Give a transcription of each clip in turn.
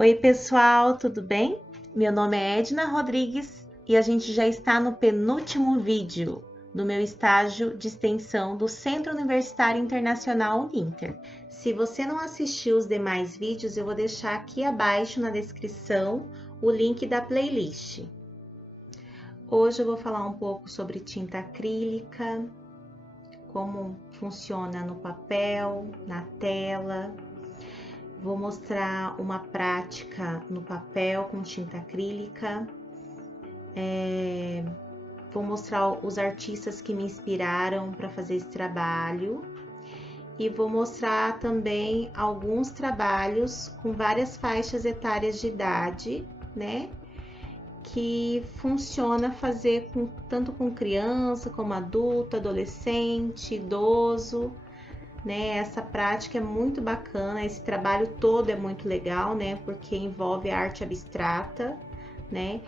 Oi, pessoal, tudo bem? Meu nome é Edna Rodrigues e a gente já está no penúltimo vídeo do meu estágio de extensão do Centro Universitário Internacional Uninter. Se você não assistiu os demais vídeos, eu vou deixar aqui abaixo na descrição o link da playlist. Hoje eu vou falar um pouco sobre tinta acrílica, como funciona no papel, na tela. Vou mostrar uma prática no papel com tinta acrílica. Vou mostrar os artistas que me inspiraram para fazer esse trabalho. E vou mostrar também alguns trabalhos com várias faixas etárias de idade, né? Que funciona fazer tanto com criança como adulto, adolescente, idoso. Né? Essa prática é muito bacana, esse trabalho todo é muito legal, né? Porque envolve a arte abstrata, né?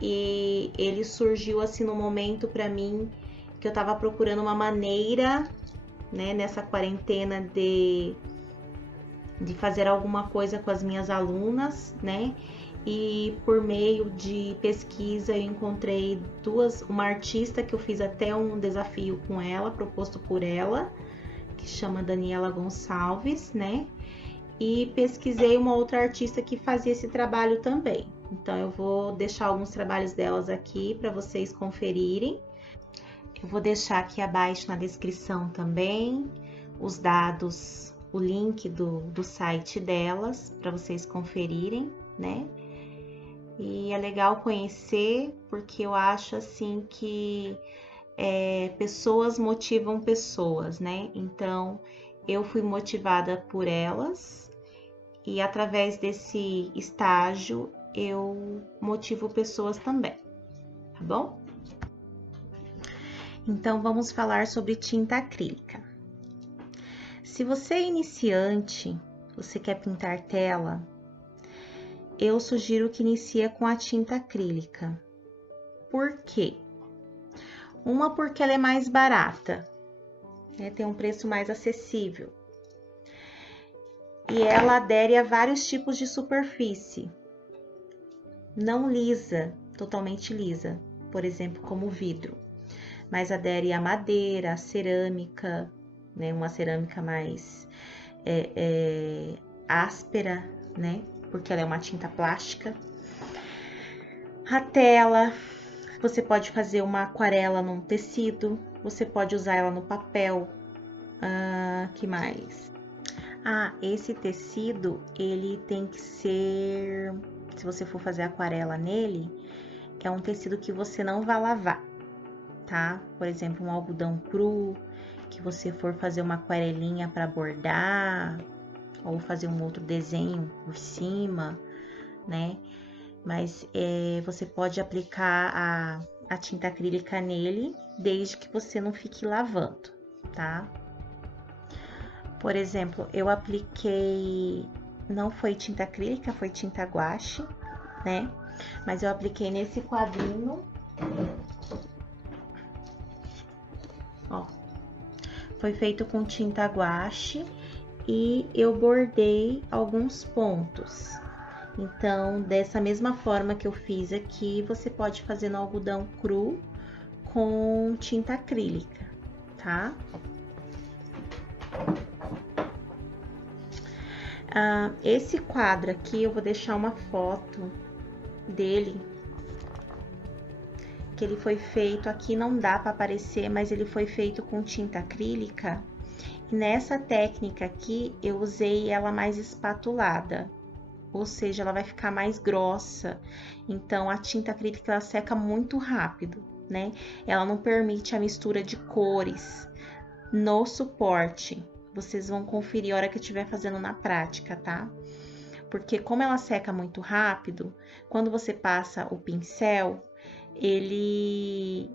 E ele surgiu assim no momento para mim que eu estava procurando uma maneira, né? Nessa quarentena de fazer alguma coisa com as minhas alunas, né? E por meio de pesquisa eu encontrei uma artista que eu fiz até um desafio com ela, proposto por ela, que chama Daniela Gonçalves, né? E pesquisei uma outra artista que fazia esse trabalho também. Então eu vou deixar alguns trabalhos delas aqui para vocês conferirem. Eu vou deixar aqui abaixo na descrição também os dados, o link do site delas para vocês conferirem, né? E é legal conhecer porque eu acho assim que pessoas motivam pessoas, né? Então, eu fui motivada por elas e através desse estágio eu motivo pessoas também, tá bom? Então, vamos falar sobre tinta acrílica. Se você é iniciante, você quer pintar tela, eu sugiro que inicie com a tinta acrílica. Por quê? Uma, porque ela é mais barata, né? Tem um preço mais acessível. E ela adere a vários tipos de superfície. Não lisa, totalmente lisa, por exemplo, como vidro. Mas adere a madeira, a cerâmica, né? Uma cerâmica mais áspera, né? Porque ela é uma tinta plástica. A tela, você pode fazer uma aquarela num tecido, você pode usar ela no papel. Que mais? Esse tecido, ele tem que ser, se você for fazer aquarela nele, é um tecido que você não vai lavar, tá? Por exemplo, um algodão cru, que você for fazer uma aquarelinha para bordar, ou fazer um outro desenho por cima, né? Mas você pode aplicar a tinta acrílica nele, desde que você não fique lavando, tá? Por exemplo, eu apliquei, não foi tinta acrílica, foi tinta guache, né? Mas eu apliquei nesse quadrinho, ó. Foi feito com tinta guache e eu bordei alguns pontos. Então, dessa mesma forma que eu fiz aqui, você pode fazer no algodão cru com tinta acrílica, tá? Esse quadro aqui, eu vou deixar uma foto dele, que ele foi feito, aqui não dá para aparecer, mas ele foi feito com tinta acrílica. E nessa técnica aqui, eu usei ela mais espatulada, ou seja, ela vai ficar mais grossa. Então, a tinta acrílica, ela seca muito rápido, né? Ela não permite a mistura de cores no suporte. Vocês vão conferir a hora que eu estiver fazendo na prática, tá? Porque como ela seca muito rápido, quando você passa o pincel, e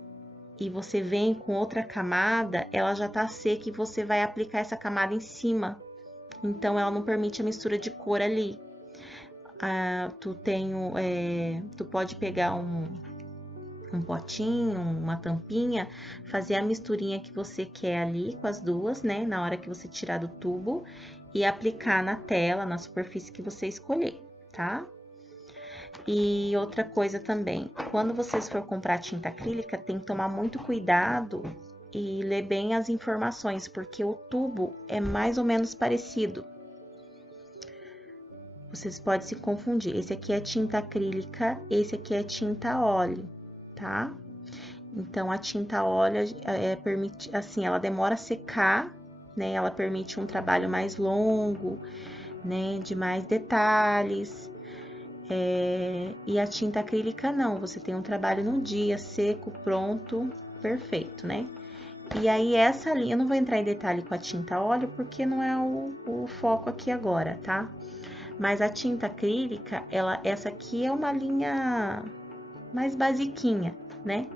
você vem com outra camada, ela já tá seca e você vai aplicar essa camada em cima. Então, ela não permite a mistura de cor ali. Tu pode pegar um potinho, uma tampinha, fazer a misturinha que você quer ali com as duas, né? Na hora que você tirar do tubo e aplicar na tela, na superfície que você escolher, tá? E outra coisa também, quando vocês for comprar tinta acrílica, tem que tomar muito cuidado e ler bem as informações, porque o tubo é mais ou menos parecido. Vocês podem se confundir. Esse aqui é tinta acrílica, esse aqui é tinta óleo, tá? Então, a tinta óleo permite, assim, ela demora a secar, né? Ela permite um trabalho mais longo, né? De mais detalhes. E a tinta acrílica não, você tem um trabalho no dia, seco, pronto, perfeito, né? E aí, essa linha, eu não vou entrar em detalhe com a tinta óleo, porque não é o foco aqui agora, tá? Mas a tinta acrílica, essa aqui é uma linha mais basiquinha, né?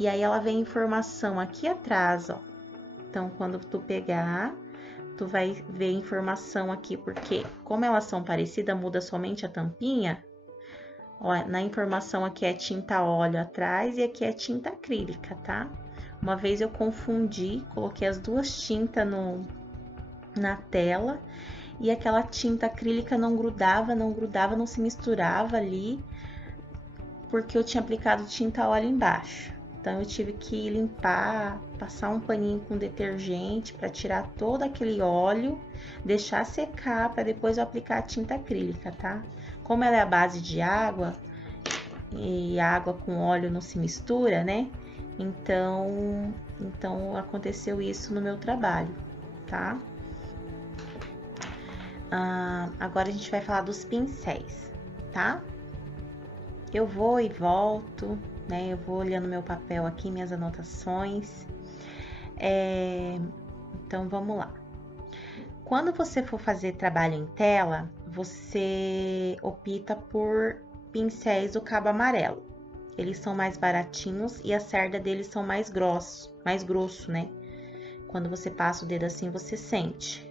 E aí, ela vem informação aqui atrás, ó. Então, quando tu pegar, tu vai ver informação aqui, porque como elas são parecidas, muda somente a tampinha. Ó, na informação aqui é tinta óleo atrás e aqui é tinta acrílica, tá? Uma vez eu confundi, coloquei as duas tintas na tela e aquela tinta acrílica não grudava, não se misturava ali, porque eu tinha aplicado tinta óleo embaixo. Então, eu tive que limpar, passar um paninho com detergente para tirar todo aquele óleo, deixar secar para depois eu aplicar a tinta acrílica, tá? Como ela é a base de água, e água com óleo não se mistura, né? Então aconteceu isso no meu trabalho, tá? Agora a gente vai falar dos pincéis, tá? Eu vou e volto, né? Eu vou olhando meu papel aqui, minhas anotações. Então, vamos lá. Quando você for fazer trabalho em tela, você opta por pincéis do cabo amarelo. Eles são mais baratinhos e a cerda deles são mais grosso, né? Quando você passa o dedo assim, você sente.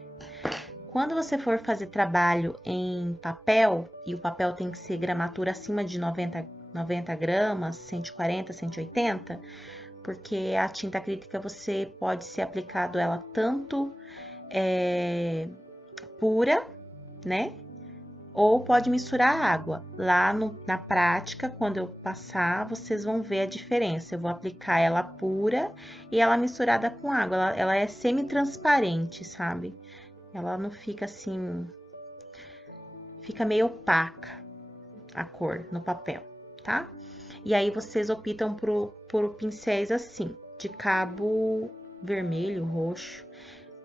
Quando você for fazer trabalho em papel, e o papel tem que ser gramatura acima de 90 gramas, 140, 180, porque a tinta acrílica você pode ser aplicado ela tanto pura, né? Ou pode misturar água. Lá na prática, quando eu passar, vocês vão ver a diferença. Eu vou aplicar ela pura e ela misturada com água. Ela é semi-transparente, sabe? Ela não fica assim... Fica meio opaca a cor no papel, tá? E aí, vocês optam por pincéis assim, de cabo vermelho, roxo.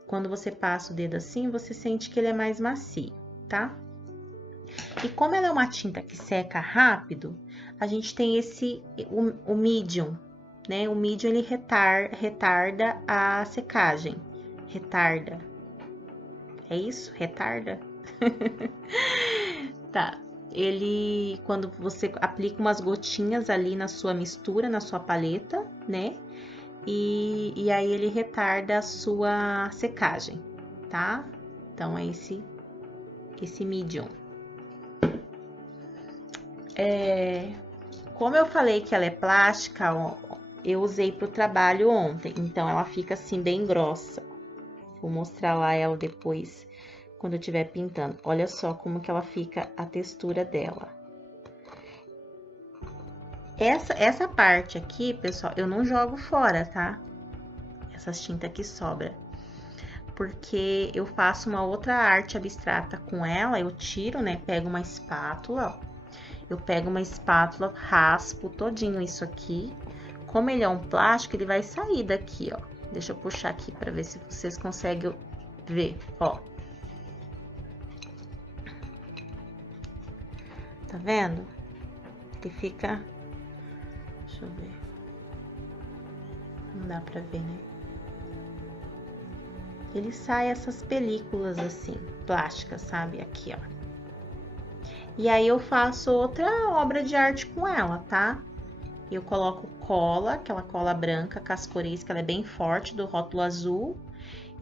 Quando você passa o dedo assim, você sente que ele é mais macio, tá? E como ela é uma tinta que seca rápido, a gente tem o medium, né? O medium, ele retarda a secagem. Retarda. É isso? Retarda? Tá. Ele, quando você aplica umas gotinhas ali na sua mistura, na sua paleta, né? E aí ele retarda a sua secagem, tá? Então, é esse medium. Como eu falei que ela é plástica, ó, eu usei pro trabalho ontem, então ela fica assim bem grossa. Vou mostrar lá ela depois, quando eu estiver pintando. Olha só como que ela fica, a textura dela. Essa parte aqui, pessoal, eu não jogo fora, tá? Essas tintas que sobra. Porque eu faço uma outra arte abstrata com ela, eu tiro, né? Pego uma espátula, ó. Eu pego uma espátula, raspo todinho isso aqui. Como ele é um plástico, ele vai sair daqui, ó. Deixa eu puxar aqui para ver se vocês conseguem ver, ó. Tá vendo? Ele fica... Deixa eu ver. Não dá pra ver, né? Ele sai essas películas assim, plásticas, sabe? Aqui, ó. E aí, eu faço outra obra de arte com ela, tá? Eu coloco cola, aquela cola branca, cascorês, que ela é bem forte, do rótulo azul.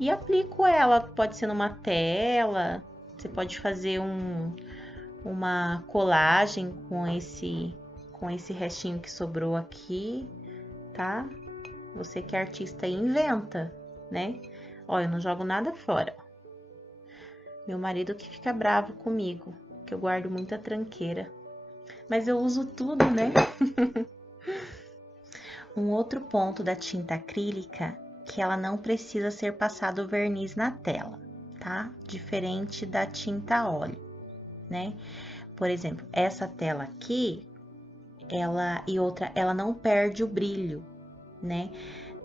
E aplico ela, pode ser numa tela, você pode fazer uma colagem com esse restinho que sobrou aqui, tá? Você que é artista inventa, né? Ó, eu não jogo nada fora. Meu marido que fica bravo comigo. que eu guardo muita tranqueira. Mas eu uso tudo, né? Um outro ponto da tinta acrílica, que ela não precisa ser passado o verniz na tela, tá? Diferente da tinta a óleo, né? Por exemplo, essa tela aqui, ela não perde o brilho, né?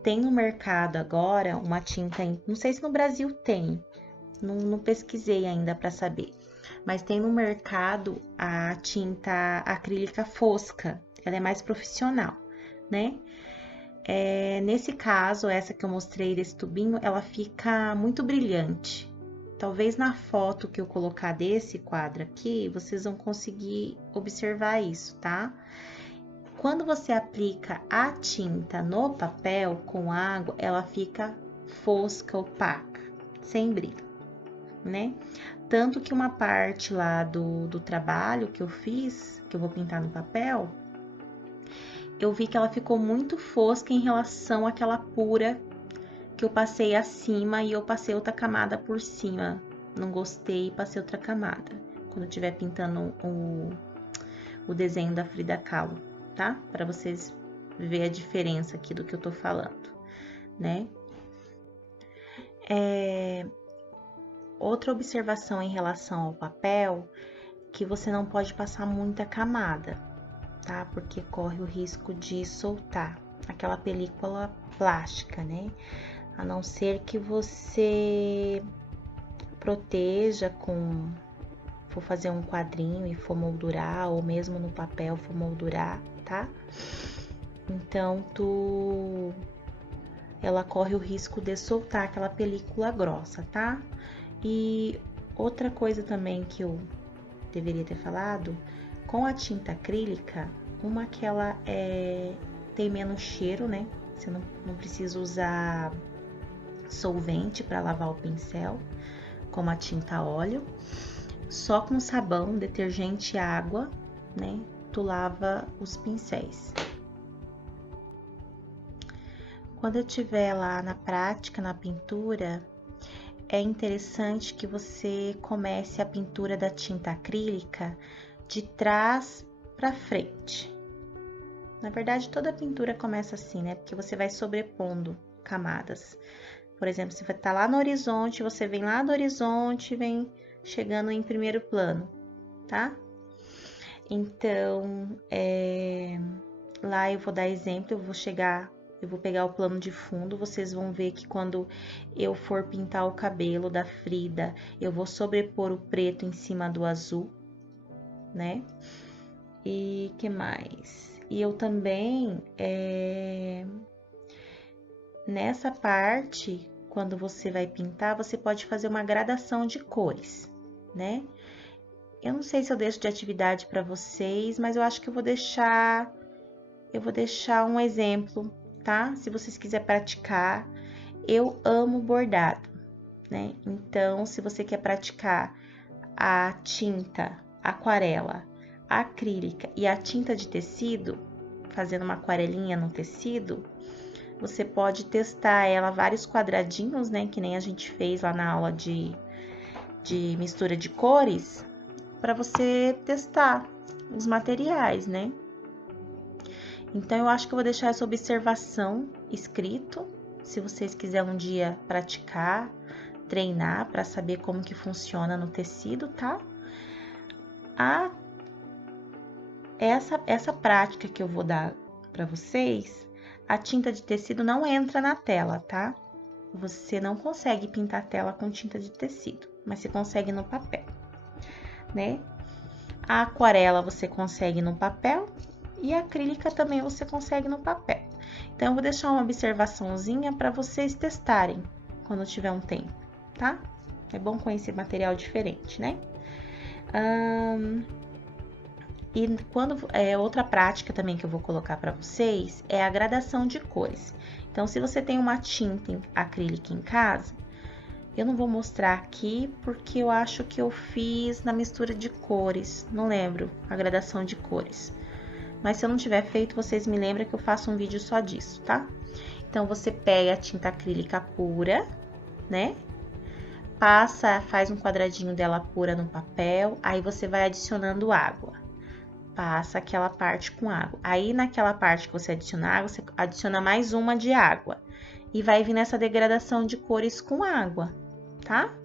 Tem no mercado agora uma tinta, não sei se no Brasil tem, não pesquisei ainda para saber, mas tem no mercado a tinta acrílica fosca, ela é mais profissional, né? Nesse caso, essa que eu mostrei desse tubinho, ela fica muito brilhante. Talvez na foto que eu colocar desse quadro aqui, vocês vão conseguir observar isso, tá? Quando você aplica a tinta no papel com água, ela fica fosca, opaca, sem brilho, né? Tanto que uma parte lá do trabalho que eu fiz, que eu vou pintar no papel, eu vi que ela ficou muito fosca em relação àquela pura que eu passei acima e eu passei outra camada por cima. Não gostei e passei outra camada. Quando eu estiver pintando o desenho da Frida Kahlo, tá? Para vocês verem a diferença aqui do que eu tô falando, né? Outra observação em relação ao papel, que você não pode passar muita camada, tá? Porque corre o risco de soltar aquela película plástica, né? A não ser que você proteja for fazer um quadrinho e for moldurar, ou mesmo no papel for moldurar, tá? Então, ela corre o risco de soltar aquela película grossa, tá? E outra coisa também que eu deveria ter falado, com a tinta acrílica, uma que ela tem menos cheiro, né? Você não precisa usar solvente para lavar o pincel, como a tinta a óleo. Só com sabão, detergente e água, né? Tu lava os pincéis. Quando eu estiver lá na prática, na pintura, é interessante que você comece a pintura da tinta acrílica de trás para frente. Na verdade, toda pintura começa assim, né? Porque você vai sobrepondo camadas. Por exemplo, você vai estar lá no horizonte, você vem lá do horizonte e vem chegando em primeiro plano, tá? Então, lá eu vou dar exemplo, eu vou pegar o plano de fundo, vocês vão ver que quando eu for pintar o cabelo da Frida, eu vou sobrepor o preto em cima do azul, né? E que mais? E eu também, nessa parte, quando você vai pintar, você pode fazer uma gradação de cores, né? Eu não sei se eu deixo de atividade para vocês, mas eu acho que eu vou deixar um exemplo, tá? Se vocês quiserem praticar, eu amo bordado, né? Então, se você quer praticar a tinta aquarela, a acrílica e a tinta de tecido, fazendo uma aquarelinha no tecido, você pode testar ela vários quadradinhos, né? Que nem a gente fez lá na aula de mistura de cores, para você testar os materiais, né? Então, eu acho que eu vou deixar essa observação escrito, se vocês quiserem um dia praticar, treinar para saber como que funciona no tecido, tá? Essa prática que eu vou dar para vocês, a tinta de tecido não entra na tela, tá? Você não consegue pintar a tela com tinta de tecido, mas você consegue no papel, né? A aquarela você consegue no papel e a acrílica também você consegue no papel. Então, eu vou deixar uma observaçãozinha para vocês testarem quando tiver um tempo, tá? É bom conhecer material diferente, né? E outra prática também que eu vou colocar para vocês é a gradação de cores. Então, se você tem uma tinta acrílica em casa, eu não vou mostrar aqui porque eu acho que eu fiz na mistura de cores, não lembro a gradação de cores. Mas se eu não tiver feito, vocês me lembram que eu faço um vídeo só disso, tá? Então, você pega a tinta acrílica pura, né? faz um quadradinho dela pura no papel, aí você vai adicionando água. Passa aquela parte com água. Aí, naquela parte que você adiciona água, você adiciona mais uma de água. E vai vir nessa degradação de cores com água, tá?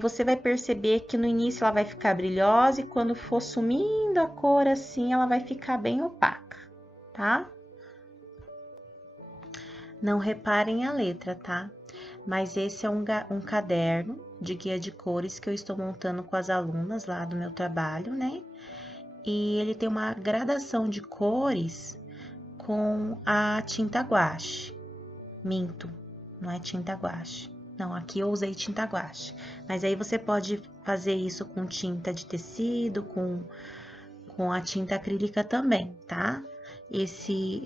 Você vai perceber que no início ela vai ficar brilhosa e quando for sumindo a cor assim, ela vai ficar bem opaca, tá? Não reparem a letra, tá? Mas esse é um caderno de guia de cores que eu estou montando com as alunas lá do meu trabalho, né? E ele tem uma gradação de cores com a tinta guache. Minto, não é tinta guache. Não, aqui eu usei tinta guache. Mas aí você pode fazer isso com tinta de tecido, com a tinta acrílica também, tá?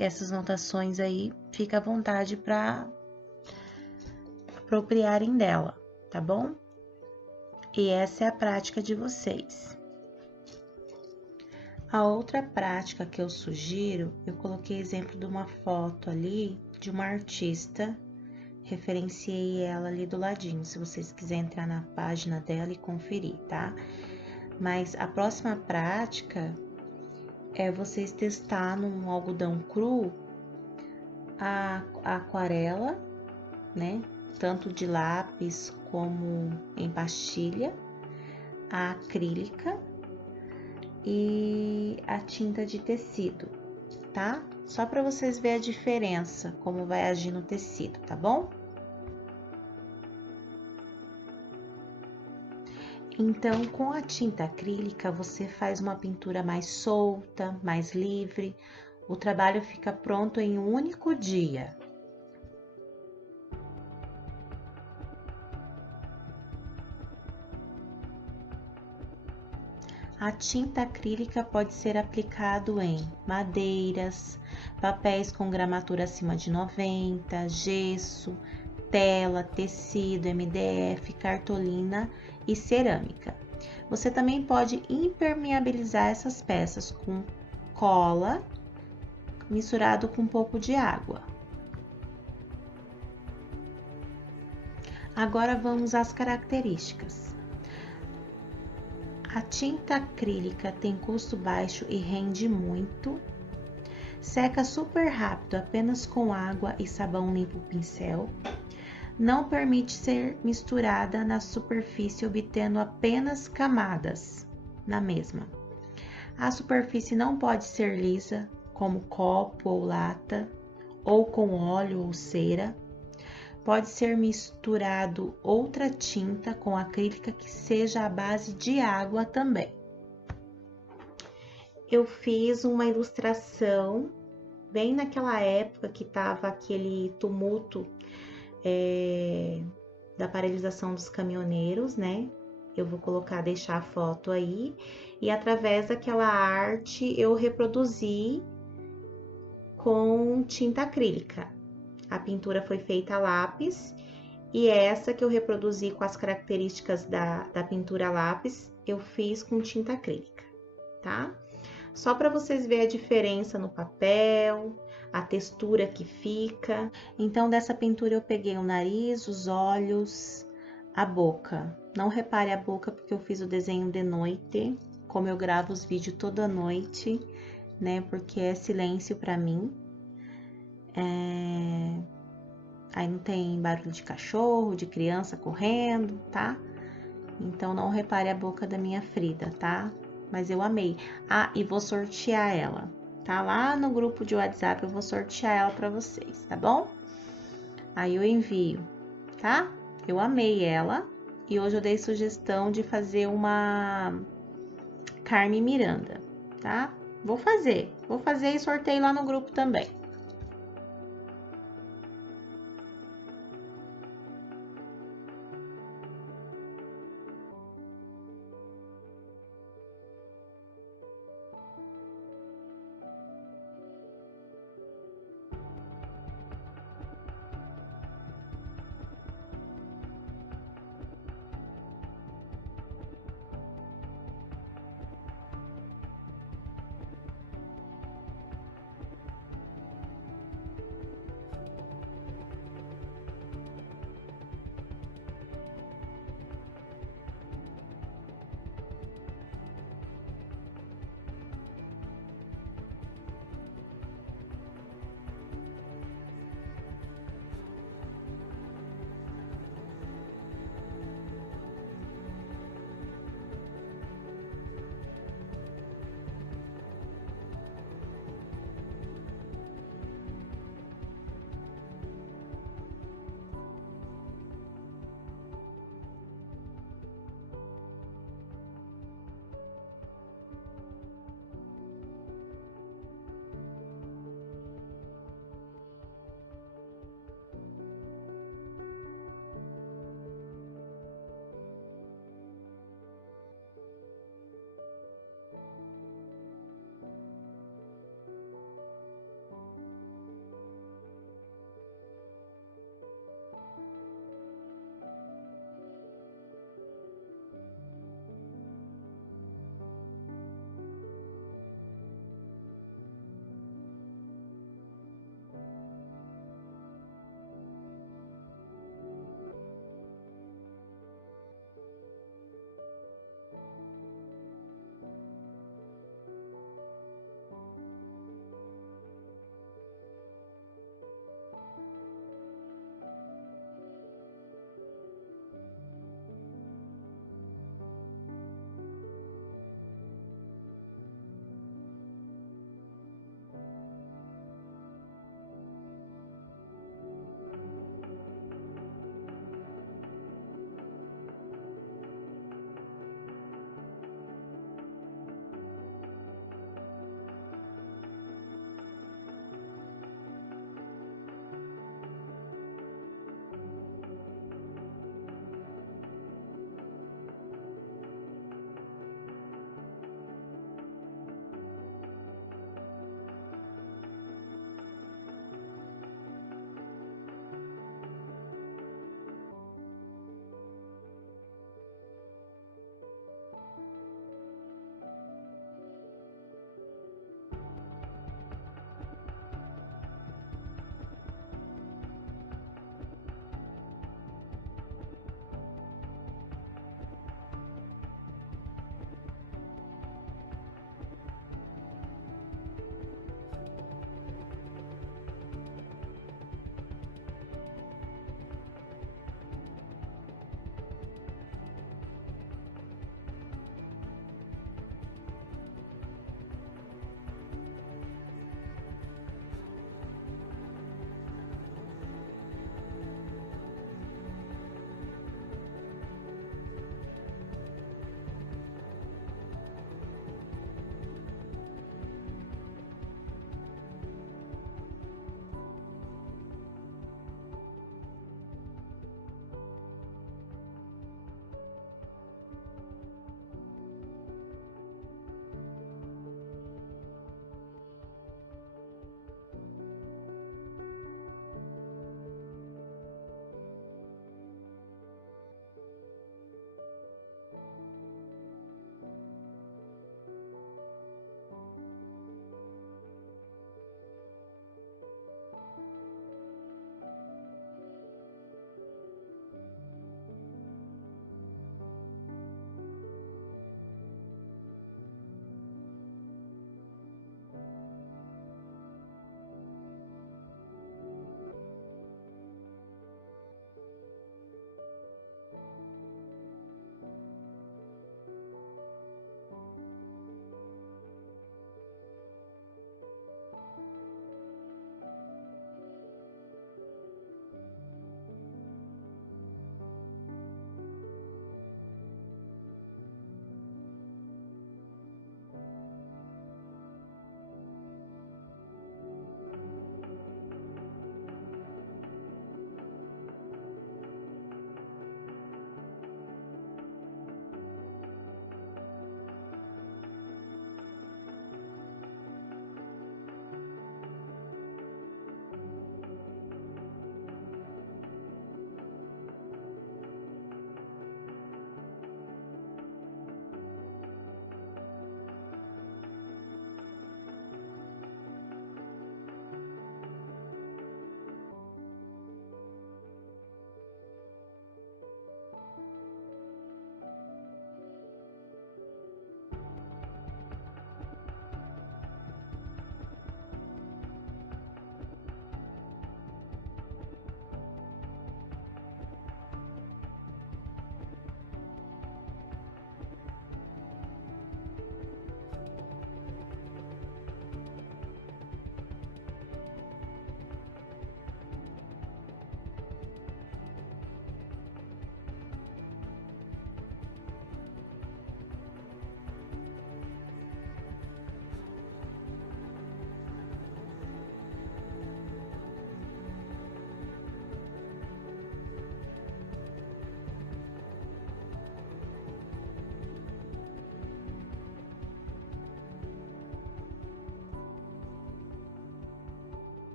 Essas notações aí, fica à vontade para apropriarem dela, tá bom? E essa é a prática de vocês. A outra prática que eu sugiro, eu coloquei exemplo de uma foto ali de uma artista, referenciei ela ali do ladinho, se vocês quiserem entrar na página dela e conferir, tá? Mas a próxima prática é vocês testar num algodão cru a aquarela, né? Tanto de lápis como em pastilha, a acrílica e a tinta de tecido, tá? Só para vocês verem a diferença, como vai agir no tecido, tá bom? Então, com a tinta acrílica, você faz uma pintura mais solta, mais livre. O trabalho fica pronto em um único dia. A tinta acrílica pode ser aplicado em madeiras, papéis com gramatura acima de 90, gesso, tela, tecido, MDF, cartolina e cerâmica. Você também pode impermeabilizar essas peças com cola misturado com um pouco de água. Agora vamos às características. A tinta acrílica tem custo baixo e rende muito. Seca super rápido apenas com água e sabão limpo pincel. Não permite ser misturada na superfície, obtendo apenas camadas na mesma. A superfície não pode ser lisa, como copo ou lata, ou com óleo ou cera. Pode ser misturado outra tinta com acrílica que seja à base de água também. Eu fiz uma ilustração bem naquela época que tava aquele tumulto da paralisação dos caminhoneiros, né? Eu vou deixar a foto aí, e através daquela arte eu reproduzi com tinta acrílica. A pintura foi feita a lápis, e essa que eu reproduzi com as características da pintura a lápis, eu fiz com tinta acrílica, tá? Só para vocês verem a diferença no papel, a textura que fica. Então, dessa pintura eu peguei o nariz, os olhos, a boca. Não repare a boca porque eu fiz o desenho de noite, como eu gravo os vídeos toda noite, né? Porque é silêncio para mim. Aí não tem barulho de cachorro, de criança correndo, tá? Então, não repare a boca da minha Frida, tá? Mas eu amei. Ah, e vou sortear ela, tá? Lá no grupo de WhatsApp eu vou sortear ela pra vocês, tá bom? Aí eu envio, tá? Eu amei ela. E hoje eu dei sugestão de fazer uma Carmen Miranda, tá? Vou fazer e sorteio lá no grupo também.